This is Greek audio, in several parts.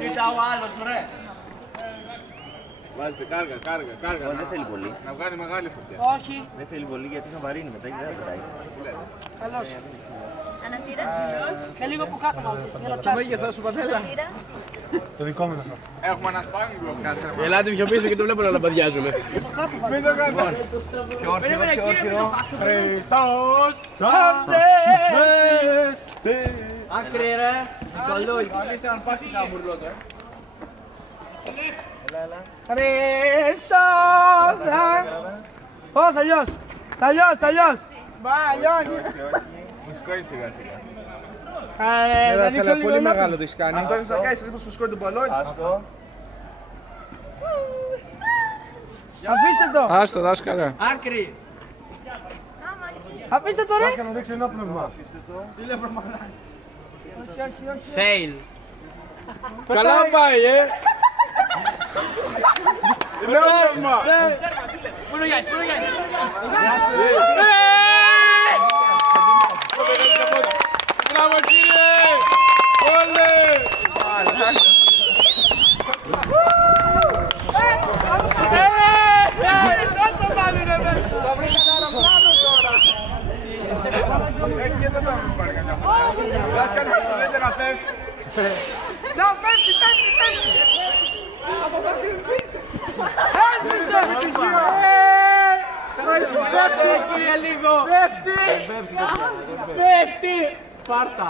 Κοίτα ο άλλος, ρε. Βάζετε κάργα. Δεν θέλει πολύ. Να βγάλει μεγάλη φωτιά. Όχι. Δεν θέλει πολύ γιατί θα βαρύνει μετά και δεν θα πετάει. Καλώς. Ανατήρα. Και λίγο που κάτω μας. Το μέγεθος σου, πατέλα. Ανατήρα. Το δικό μου αυτό. Έχουμε ένα σπάνιο κάσερα. Ελάτε πιο πίσω και το βλέπω να λαμπαδιάζουμε. Μην το κάνετε. Περίμενε κύριε, μην το χάσω. Χριστός Ανέστη. Άκρη ρε. Καλό. Αφήστε να πάξει τα μπουρλότα. Χριστός. Ω, θα λιώσει. Θα λιώσει. Μπα, λιώνει. Φουσκώνει σιγά σιγά. Θα ανοίξω λίγο. Πολύ μεγάλο το έχεις κάνει. Αυτό είναι σαν κάνεις πως φουσκώνει τον μπαλόνι. Άστο. Αφήστε το. Άστο δάσκαλε. Άκρη. Αφήστε το ρε. Να ρίξει ένα πνεύμα. Όχι. Fail. Καλά πάει, Πνεύμα. Πού είναι ο Γιάννης, Μπράβο κύριε! Όλε! Σαν το πάλι ρε μέσα. Θα βρει κανένα αεροπλάνο τώρα. Εκεί δεν θα μου πάρει κανένα φωτιά. Δάσκαλε, δεν να πέφτει. Να πέφτει. Από μακρινή. Έσβησε. Πέφτει κύριε λίγο. Πέφτει. Σπάρτα.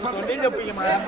Στον ήλιο πήγε μάλλον.